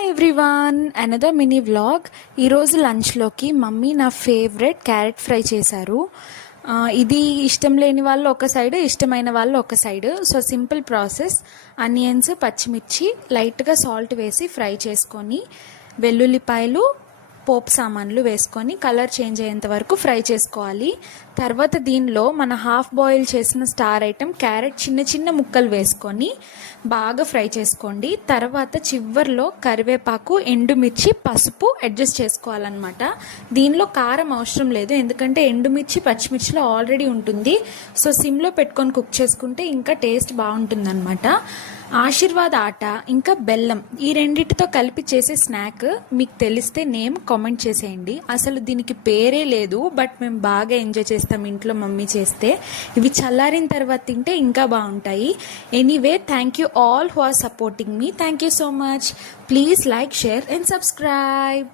Hi everyone, another mini vlog. ఈరోజు లంచ్లోకి mummy నా favourite carrot fry చేశారు. ఇది ఇష్టం లేని వాళ్ళు ఒక సైడ్, ఇష్టమైన వాళ్ళు ఒక side. So simple process. Onions, పచ్చిమిర్చి లైట్గా సాల్ట్ వేసి ఫ్రై చేసుకొని, వెల్లుల్లిపాయలు, పోపు సామాన్లు వేసుకొని కలర్ చేంజ్ అయ్యేంత వరకు ఫ్రై చేసుకోవాలి. తర్వాత దీనిలో మన హాఫ్ బాయిల్ చేసిన స్టార్ ఐటెం క్యారెట్ చిన్న చిన్న ముక్కలు వేసుకొని బాగా ఫ్రై చేసుకోండి. తర్వాత చివర్లో కరివేపాకు, ఎండుమిర్చి, పసుపు అడ్జస్ట్ చేసుకోవాలన్నమాట. దీనిలో కారం అవసరం లేదు, ఎందుకంటే ఎండుమిర్చి పచ్చిమిర్చిలో ఆల్రెడీ ఉంటుంది. సో సిమ్లో పెట్టుకొని కుక్ చేసుకుంటే ఇంకా టేస్ట్ బాగుంటుందన్నమాట. ఆశీర్వాద్ ఆట ఇంకా బెల్లం ఈ రెండింటితో కలిపి చేసే స్నాక్ మీకు తెలిస్తే నేమ్ కామెంట్ చేసేయండి. అసలు దీనికి పేరే లేదు, బట్ మేము బాగా ఎంజాయ్ చేస్తాం ఇంట్లో మమ్మీ చేస్తే. ఇవి చల్లారిన తర్వాత తింటే ఇంకా బాగుంటాయి. Anyway, thank you all who are supporting me. Thank you so much. Please like, share and subscribe.